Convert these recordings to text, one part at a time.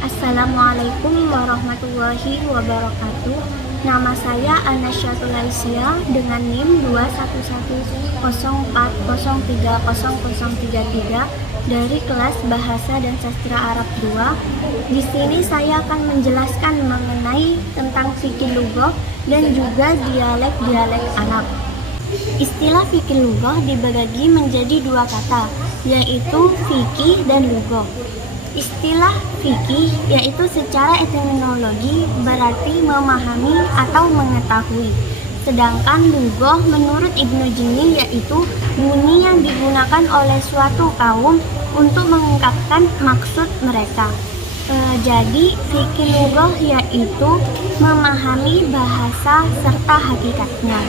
Assalamualaikum warahmatullahi wabarakatuh. Nama saya Anasyatul Aisyah dengan NIM 21104030033 dari kelas Bahasa dan Sastra Arab 2. Di sini saya akan menjelaskan mengenai tentang fikih lughah dan juga dialek-dialek Arab. Istilah fikih lughah dibagi menjadi dua kata, yaitu fikih dan lughah. Istilah fikih yaitu secara etimologi berarti memahami atau mengetahui. Sedangkan lughah menurut Ibnu Jini yaitu bunyi yang digunakan oleh suatu kaum untuk mengungkapkan maksud mereka. Jadi fikih lughah yaitu memahami bahasa serta hakikatnya.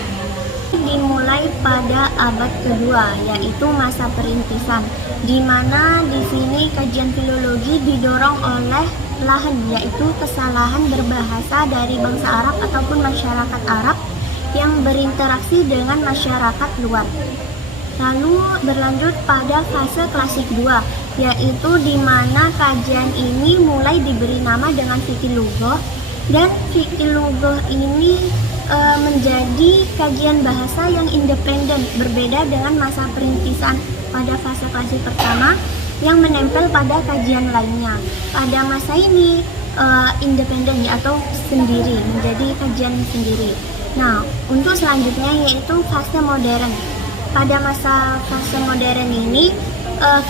Dimulai pada abad kedua, yaitu masa perintisan, di mana di sini kajian filologi didorong oleh lahan, yaitu kesalahan berbahasa dari bangsa Arab ataupun masyarakat Arab yang berinteraksi dengan masyarakat luar. Lalu berlanjut pada fase klasik 2, yaitu di mana kajian ini mulai diberi nama dengan fikih lughah, dan fikih lughah ini menjadi kajian bahasa yang independen, berbeda dengan masa perintisan pada fase klasik pertama yang menempel pada kajian lainnya. Pada masa ini independen atau sendiri, menjadi kajian sendiri. Nah, untuk selanjutnya yaitu fase modern. Pada fase modern ini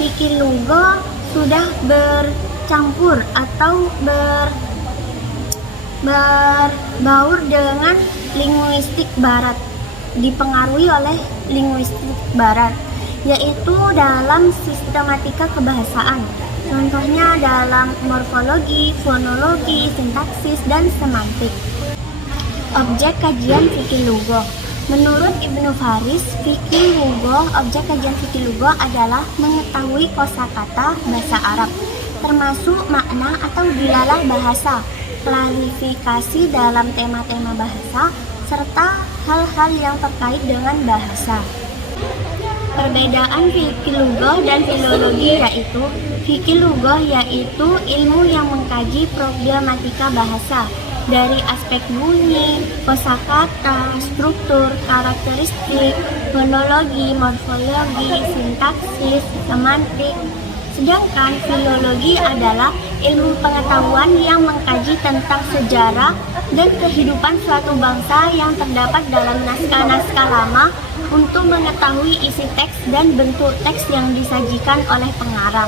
fikih lughah sudah bercampur atau berbaur dengan linguistik barat, dipengaruhi oleh linguistik barat, yaitu dalam sistematika kebahasaan. Contohnya dalam morfologi, fonologi, sintaksis, dan semantik. Objek kajian fikih lughah. Menurut Ibnu Faris, fikih lughah, objek kajian fikih lughah adalah mengetahui kosakata bahasa Arab, termasuk makna atau dilalah bahasa, klarifikasi dalam tema-tema bahasa, serta hal-hal yang terkait dengan bahasa. Perbedaan fikih lughah dan filologi yaitu fikih lughah yaitu ilmu yang mengkaji problematika bahasa dari aspek bunyi, kosakata, struktur, karakteristik, fonologi, morfologi, sintaksis, semantik. Sedangkan filologi adalah ilmu pengetahuan yang mengkaji tentang sejarah dan kehidupan suatu bangsa yang terdapat dalam naskah-naskah lama untuk mengetahui isi teks dan bentuk teks yang disajikan oleh pengarang.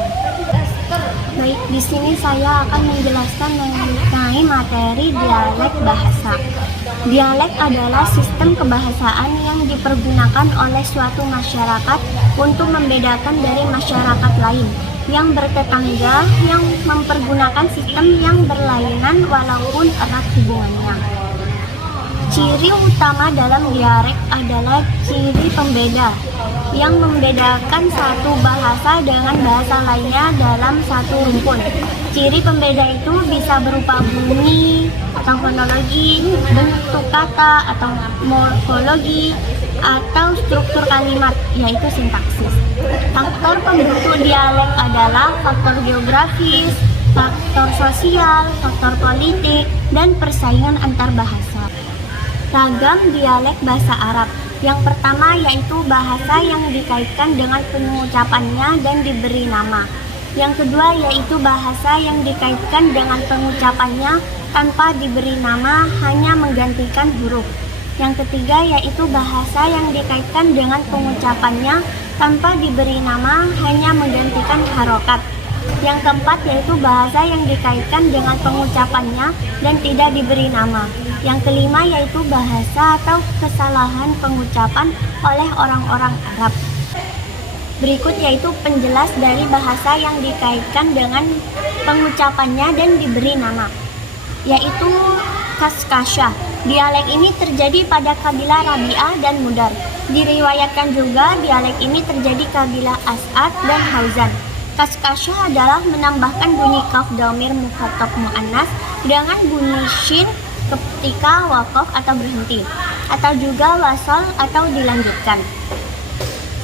Baik, di sini saya akan menjelaskan mengenai materi dialek bahasa. Dialek adalah sistem kebahasaan yang dipergunakan oleh suatu masyarakat untuk membedakan dari masyarakat lain yang bertetangga yang mempergunakan sistem yang berlainan walaupun erat hubungannya. Ciri utama dalam dialek adalah ciri pembeda yang membedakan satu bahasa dengan bahasa lainnya dalam satu rumpun. Ciri pembeda itu bisa berupa bunyi atau fonologi, bentuk kata atau morfologi, atau struktur kalimat, yaitu sintaksis. Faktor pembentuk dialek adalah faktor geografis, faktor sosial, faktor politik, dan persaingan antar bahasa. Ragam dialek bahasa Arab. Yang pertama yaitu bahasa yang dikaitkan dengan pengucapannya dan diberi nama. Yang kedua yaitu bahasa yang dikaitkan dengan pengucapannya tanpa diberi nama, hanya menggantikan huruf. Yang ketiga yaitu bahasa yang dikaitkan dengan pengucapannya tanpa diberi nama, hanya menggantikan harokat. Yang keempat yaitu bahasa yang dikaitkan dengan pengucapannya dan tidak diberi nama. Yang kelima yaitu bahasa atau kesalahan pengucapan oleh orang-orang Arab. Berikut yaitu penjelas dari bahasa yang dikaitkan dengan pengucapannya dan diberi nama, yaitu Kaskasyah. Dialek ini terjadi pada kabilah Rabi'ah dan Mudar. Diriwayatkan juga dialek ini terjadi kabilah As'ad dan Hauzan. Kaskasyah adalah menambahkan bunyi kaf dhamir mukhatab muannas dengan bunyi shin ketika wakaf atau berhenti, atau juga wasal atau dilanjutkan.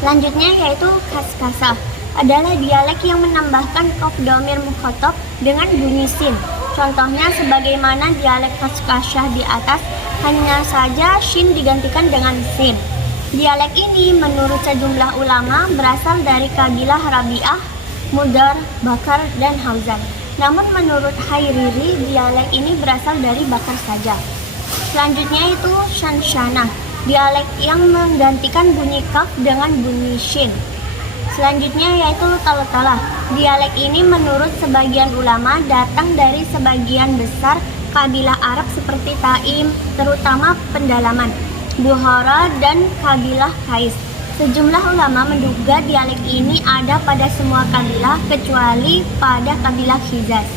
Selanjutnya yaitu kaskasah. adalah dialek yang menambahkan qaf dhamir mukhatab dengan bunyi sin. Contohnya sebagaimana dialek Kaskasyah di atas, hanya saja shin digantikan dengan sin. Dialek ini menurut sejumlah ulama berasal dari kabilah Rabi'ah, Mudar, Bakar, dan Hauzan. Namun menurut Hairiri, dialek ini berasal dari Bakar saja. Selanjutnya itu Shanshana, dialek yang menggantikan bunyi kaf dengan bunyi shin. Selanjutnya yaitu Talatalah. Dialek ini menurut sebagian ulama datang dari sebagian besar kabilah Arab seperti Taim, terutama Pendalaman, Bukhara, dan kabilah Kais. Sejumlah ulama menduga dialek ini ada pada semua kabilah kecuali pada kabilah Hijaz.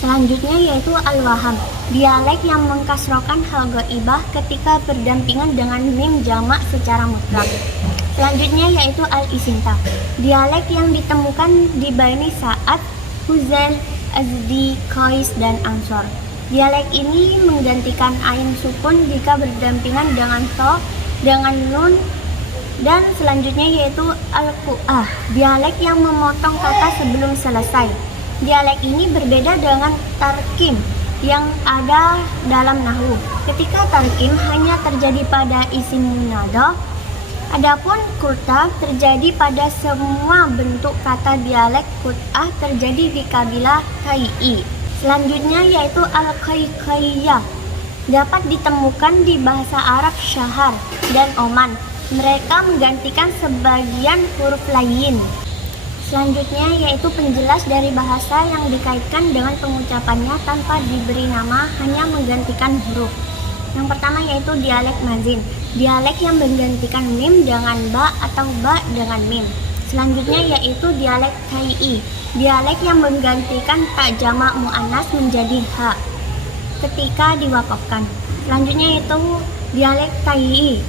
Selanjutnya yaitu Al-Waham, dialek yang mengkasrokan hal ghaibah ketika berdampingan dengan mim jamak secara mutlak. Selanjutnya yaitu Al-Isinta, dialek yang ditemukan di Bani Sa'ad, Huzail, Azdi, Qais, dan Ansor. Dialek ini menggantikan ain sukun jika berdampingan dengan to, dengan nun. Dan selanjutnya yaitu Al-Qu'ah, dialek yang memotong kata sebelum selesai. Dialek ini berbeda dengan tarkim yang ada dalam nahwu. Ketika tarkim hanya terjadi pada isim munada, adapun qur'ah terjadi pada semua bentuk kata. Dialek qur'ah terjadi di kabilah Tai'i. Selanjutnya yaitu Al-Qaykhayyah, dapat ditemukan di bahasa Arab Syahar dan Oman. Mereka menggantikan sebagian huruf lain. Selanjutnya yaitu penjelas dari bahasa yang dikaitkan dengan pengucapannya tanpa diberi nama, hanya menggantikan huruf. Yang pertama yaitu dialek Mazin, dialek yang menggantikan mim dengan ba atau ba dengan mim. Selanjutnya yaitu dialek Tai'i, dialek yang menggantikan tak jamak muannas menjadi ha ketika diwakafkan. Selanjutnya yaitu dialek Tai'i,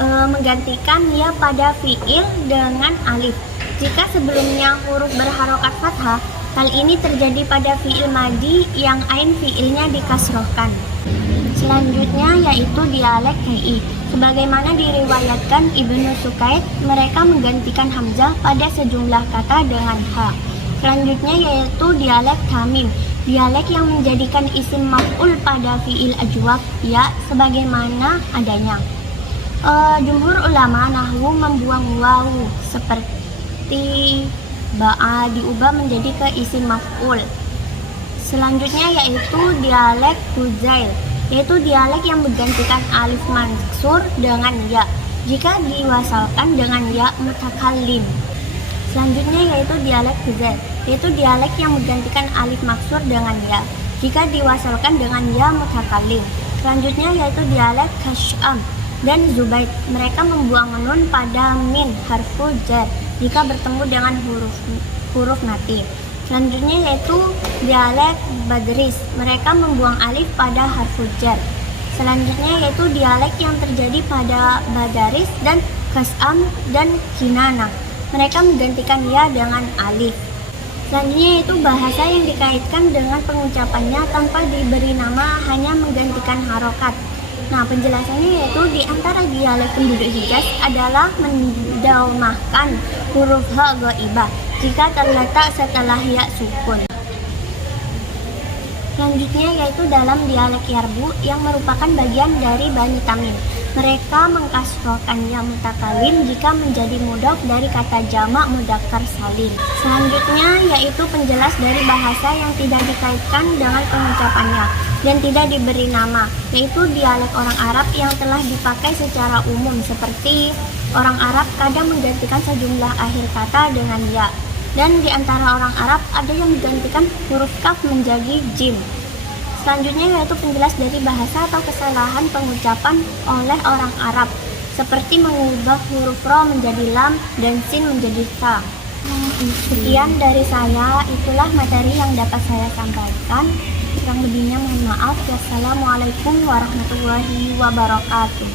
menggantikan ya pada fiil dengan alif. Jika sebelumnya huruf berharokat fathah, hal ini terjadi pada fiil madi yang ain fiilnya dikasrohkan. Selanjutnya yaitu dialek Tai'i. Sebagaimana diriwayatkan Ibnu Sukaid, mereka menggantikan hamzah pada sejumlah kata dengan ha. Selanjutnya yaitu dialek Tamim, dialek yang menjadikan isim maf'ul pada fiil ajwab ya sebagaimana adanya. Jumhur ulama nahwu membuang wawu seperti ba'a diubah menjadi ke isim maf'ul. Selanjutnya yaitu dialek Huzail, yaitu dialek yang menggantikan alif mansur dengan ya jika diwasalkan dengan ya mutakallim. Selanjutnya yaitu dialek Huzail, yaitu dialek yang menggantikan alif maksur dengan ya jika diwasalkan dengan ya mutakallim. Selanjutnya yaitu dialek Kasyam dan Zubaid, mereka membuang nun pada min harfu jar jika bertemu dengan huruf natif. Selanjutnya yaitu dialek Badris, mereka membuang alif pada harfu jar. Selanjutnya yaitu dialek yang terjadi pada Badaris dan Kasam dan Kinana, mereka menggantikan ya dengan alif. Selanjutnya yaitu bahasa yang dikaitkan dengan pengucapannya tanpa diberi nama, hanya menggantikan harokat. Nah, penjelasannya yaitu di antara dialek penduduk Hijaz adalah mendaumahkan huruf ha ghaibah jika terletak setelah ya sukun. Selanjutnya yaitu dalam dialek Yarbu yang merupakan bagian dari Bani Tamim. Mereka mengkasrohkan ya mutakalim jika menjadi mudhof dari kata jamak mudzakkar salim. Selanjutnya yaitu penjelas dari bahasa yang tidak dikaitkan dengan pengucapannya dan tidak diberi nama, yaitu dialek orang Arab yang telah dipakai secara umum seperti orang Arab kadang menggantikan sejumlah akhir kata dengan ya, dan di antara orang Arab ada yang menggantikan huruf kaf menjadi jim. Selanjutnya yaitu penjelas dari bahasa atau kesalahan pengucapan oleh orang Arab seperti mengubah huruf ro menjadi lam dan sin menjadi ta. Sekian dari saya, itulah materi yang dapat saya sampaikan. Kurang lebihnya mohon maaf. Wassalamualaikum warahmatullahi wabarakatuh.